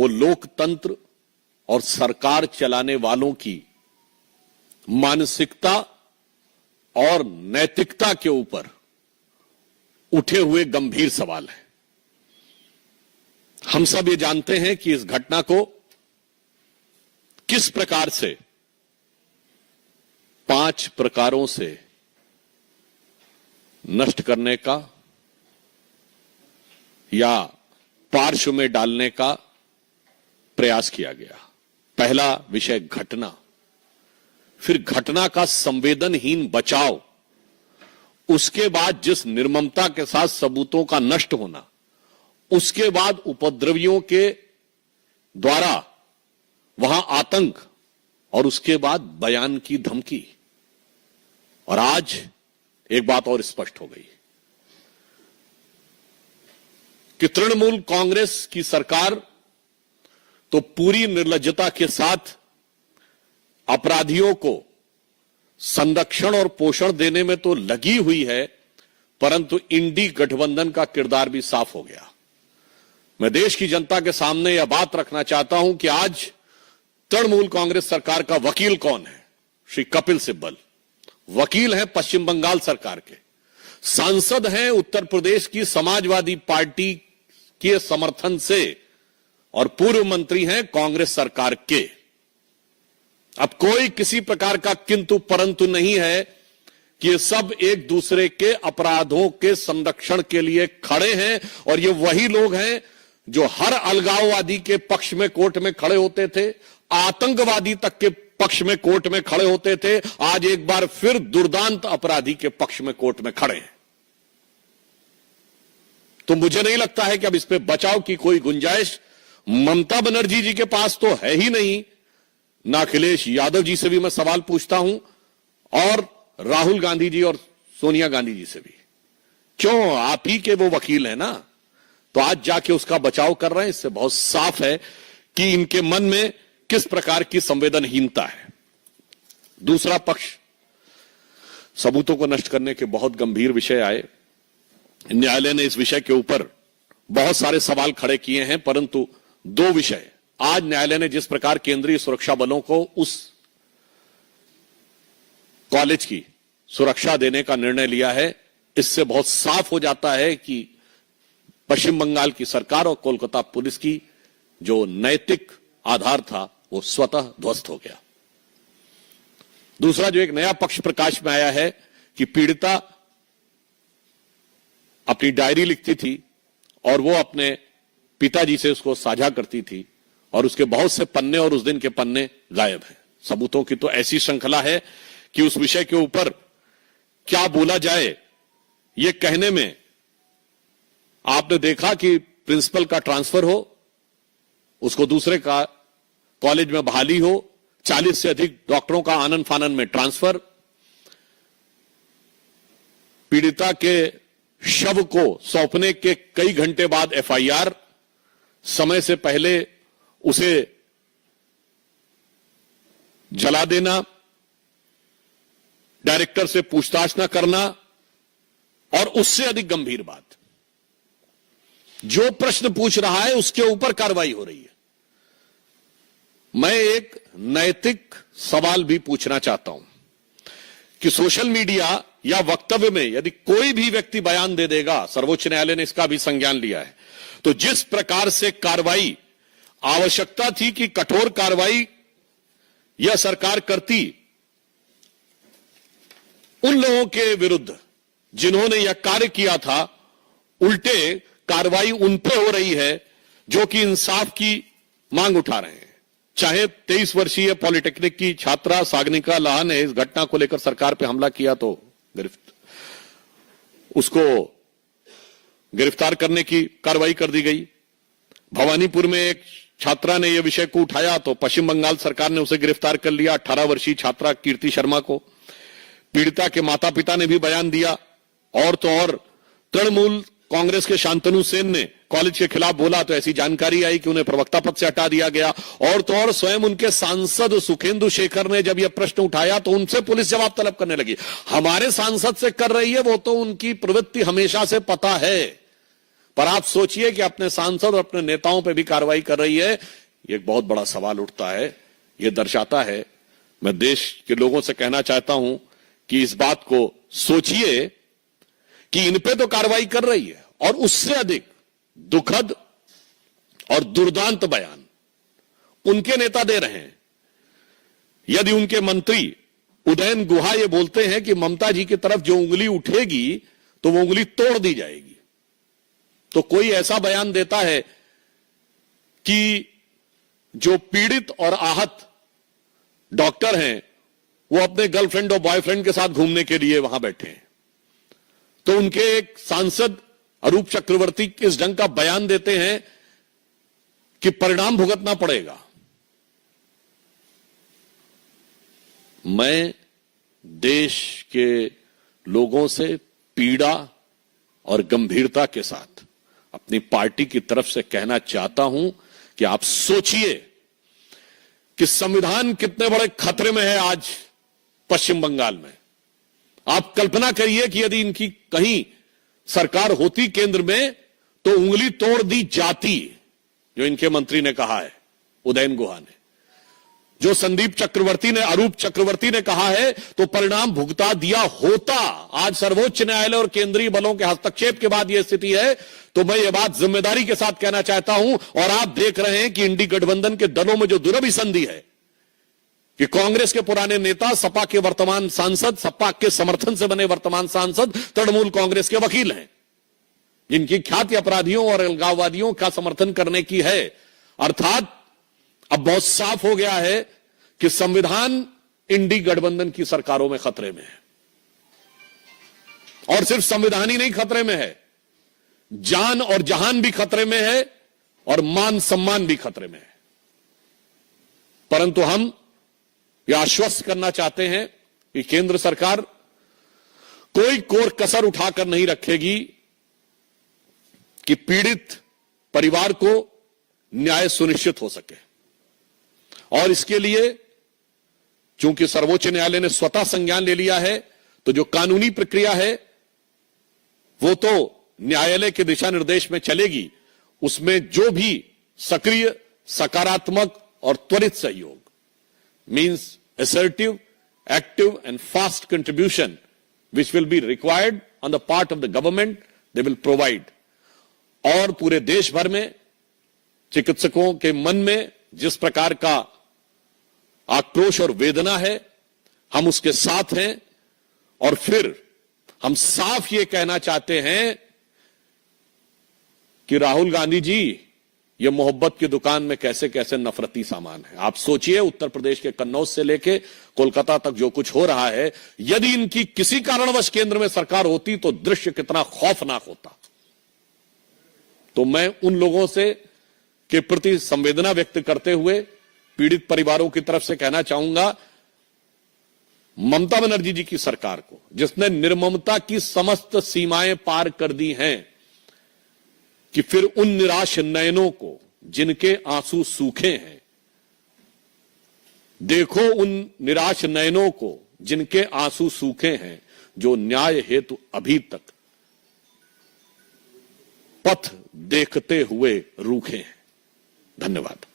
वो लोकतंत्र और सरकार चलाने वालों की मानसिकता और नैतिकता के ऊपर उठे हुए गंभीर सवाल है। हम सब ये जानते हैं कि इस घटना को किस प्रकार से 5 प्रकारों से नष्ट करने का या पार्श्व में डालने का प्रयास किया गया। पहला विषय घटना, फिर घटना का संवेदनहीन बचाव, उसके बाद जिस निर्ममता के साथ सबूतों का नष्ट होना, उसके बाद उपद्रवियों के द्वारा वहां आतंक, और उसके बाद बयान की धमकी। और आज एक बात और स्पष्ट हो गई कि तृणमूल कांग्रेस की सरकार तो पूरी निर्लज्जता के साथ अपराधियों को संरक्षण और पोषण देने में तो लगी हुई है, परंतु इंडी गठबंधन का किरदार भी साफ हो गया। मैं देश की जनता के सामने यह बात रखना चाहता हूं कि आज तृणमूल कांग्रेस सरकार का वकील कौन है? श्री कपिल सिब्बल वकील हैं पश्चिम बंगाल सरकार के, सांसद हैं उत्तर प्रदेश की समाजवादी पार्टी के समर्थन से, और पूर्व मंत्री हैं कांग्रेस सरकार के। अब कोई किसी प्रकार का किंतु परंतु नहीं है कि ये सब एक दूसरे के अपराधों के संरक्षण के लिए खड़े हैं, और ये वही लोग हैं जो हर अलगाववादी के पक्ष में कोर्ट में खड़े होते थे, आतंकवादी तक के पक्ष में कोर्ट में खड़े होते थे, आज एक बार फिर दुर्दांत अपराधी के पक्ष में कोर्ट में खड़े हैं। तो मुझे नहीं लगता है कि अब इस पे बचाव की कोई गुंजाइश ममता बनर्जी जी के पास तो है ही नहीं, ना अखिलेश यादव जी से भी मैं सवाल पूछता हूं, और राहुल गांधी जी और सोनिया गांधी जी से भी। क्यों? आप ही के वो वकील हैं ना, तो आज जाके उसका बचाव कर रहे हैं। इससे बहुत साफ है कि इनके मन में किस प्रकार की संवेदनहीनता है। दूसरा पक्ष, सबूतों को नष्ट करने के बहुत गंभीर विषय आए। न्यायालय ने इस विषय के ऊपर बहुत सारे सवाल खड़े किए हैं, परंतु 2 विषय आज न्यायालय ने जिस प्रकार केंद्रीय सुरक्षा बलों को उस कॉलेज की सुरक्षा देने का निर्णय लिया है, इससे बहुत साफ हो जाता है कि पश्चिम बंगाल की सरकार और कोलकाता पुलिस की जो नैतिक आधार था वो स्वतः ध्वस्त हो गया। दूसरा जो एक नया पक्ष प्रकाश में आया है कि पीड़िता अपनी डायरी लिखती थी और वो अपने पिताजी से उसको साझा करती थी, और उसके बहुत से पन्ने और उस दिन के पन्ने गायब हैं। सबूतों की तो ऐसी श्रृंखला है कि उस विषय के ऊपर क्या बोला जाए ये कहने में, आपने देखा कि प्रिंसिपल का ट्रांसफर हो, उसको दूसरे का कॉलेज में बहाली हो, 40 से अधिक डॉक्टरों का आनन फानन में ट्रांसफर, पीड़िता के शव को सौंपने के कई घंटे बाद एफआईआर, समय से पहले उसे जला देना, डायरेक्टर से पूछताछ न करना, और उससे अधिक गंभीर बात, जो प्रश्न पूछ रहा है उसके ऊपर कार्रवाई हो रही है। मैं एक नैतिक सवाल भी पूछना चाहता हूं कि सोशल मीडिया या वक्तव्य में यदि कोई भी व्यक्ति बयान दे देगा, सर्वोच्च न्यायालय ने इसका भी संज्ञान लिया है, तो जिस प्रकार से कार्रवाई आवश्यकता थी कि कठोर कार्रवाई यह सरकार करती उन लोगों के विरुद्ध जिन्होंने यह कार्य किया था, उल्टे कार्रवाई उन पर हो रही है जो कि इंसाफ की मांग उठा रहे हैं। चाहे 23 वर्षीय पॉलिटेक्निक की छात्रा सागनिका लाहा ने इस घटना को लेकर सरकार पर हमला किया तो उसको गिरफ्तार करने की कार्रवाई कर दी गई। भवानीपुर में एक छात्रा ने यह विषय को उठाया तो पश्चिम बंगाल सरकार ने उसे गिरफ्तार कर लिया, 18 वर्षीय छात्रा कीर्ति शर्मा को। पीड़िता के माता पिता ने भी बयान दिया, और तो और तृणमूल कांग्रेस के शांतनु सेन ने कॉलेज के खिलाफ बोला तो ऐसी जानकारी आई कि उन्हें प्रवक्ता पद से हटा दिया गया, और तो और स्वयं उनके सांसद सुखेंदु शेखर ने जब यह प्रश्न उठाया तो उनसे पुलिस जवाब तलब करने लगी। हमारे सांसद से कर रही है, वो तो उनकी प्रवृत्ति हमेशा से पता है, पर आप सोचिए कि अपने सांसद और अपने नेताओं पे भी कार्रवाई कर रही है। ये एक बहुत बड़ा सवाल उठता है। ये दर्शाता है, मैं देश के लोगों से कहना चाहता हूं कि इस बात को सोचिए कि इन पे तो कार्रवाई कर रही है, और उससे अधिक दुखद और दुर्दांत बयान उनके नेता दे रहे हैं। यदि उनके मंत्री उदयन गुहा ये बोलते हैं कि ममता जी की तरफ जो उंगली उठेगी तो वो उंगली तोड़ दी जाएगी, तो कोई ऐसा बयान देता है कि जो पीड़ित और आहत डॉक्टर हैं वो अपने गर्लफ्रेंड और बॉयफ्रेंड के साथ घूमने के लिए वहां बैठे हैं, तो उनके एक सांसद अरूप चक्रवर्ती इस ढंग का बयान देते हैं कि परिणाम भुगतना पड़ेगा। मैं देश के लोगों से पीड़ा और गंभीरता के साथ अपनी पार्टी की तरफ से कहना चाहता हूं कि आप सोचिए कि संविधान कितने बड़े खतरे में है आज पश्चिम बंगाल में। आप कल्पना करिए कि यदि इनकी कहीं सरकार होती केंद्र में तो उंगली तोड़ दी जाती, जो इनके मंत्री ने कहा है, उदयन गुहा ने, जो संदीप चक्रवर्ती ने, अरूप चक्रवर्ती ने कहा है, तो परिणाम भुगता दिया होता। आज सर्वोच्च न्यायालय और केंद्रीय बलों के हस्तक्षेप के बाद यह स्थिति है, तो मैं ये बात जिम्मेदारी के साथ कहना चाहता हूं। और आप देख रहे हैं कि इंडी गठबंधन के दलों में जो दुरभिसंधि है कि कांग्रेस के पुराने नेता, सपा के वर्तमान सांसद, सपा के समर्थन से बने वर्तमान सांसद तृणमूल कांग्रेस के वकील हैं, जिनकी ख्याति अपराधियों और अलगाववादियों का समर्थन करने की है। अर्थात अब बहुत साफ हो गया है कि संविधान इंडी गठबंधन की सरकारों में खतरे में है, और सिर्फ संविधान ही नहीं खतरे में है, जान और जहान भी खतरे में है, और मान सम्मान भी खतरे में है। परंतु हम यह आश्वस्त करना चाहते हैं कि केंद्र सरकार कोई कोर कसर उठाकर नहीं रखेगी कि पीड़ित परिवार को न्याय सुनिश्चित हो सके। और इसके लिए चूंकि सर्वोच्च न्यायालय ने स्वतः संज्ञान ले लिया है, तो जो कानूनी प्रक्रिया है वो तो न्यायालय के दिशा निर्देश में चलेगी। उसमें जो भी सक्रिय, सकारात्मक और त्वरित सहयोग, means assertive, active and fast contribution which will be required on the part of the government, they will provide. और पूरे देश भर में चिकित्सकों के मन में जिस प्रकार का आक्रोश और वेदना है, हम उसके साथ हैं। और फिर हम साफ ये कहना चाहते हैं कि राहुल गांधी जी, ये मोहब्बत की दुकान में कैसे कैसे नफरती सामान है। आप सोचिए, उत्तर प्रदेश के कन्नौज से लेके कोलकाता तक जो कुछ हो रहा है, यदि इनकी किसी कारणवश केंद्र में सरकार होती तो दृश्य कितना खौफनाक होता। तो मैं उन लोगों से के प्रति संवेदना व्यक्त करते हुए पीड़ित परिवारों की तरफ से कहना चाहूंगा, ममता बनर्जी जी की सरकार को, जिसने निर्ममता की समस्त सीमाएं पार कर दी हैं, कि फिर उन निराश नयनों को जिनके आंसू सूखे हैं, देखो उन निराश नयनों को जिनके आंसू सूखे हैं, जो न्याय हेतु अभी तक पथ देखते हुए रूखे हैं। धन्यवाद।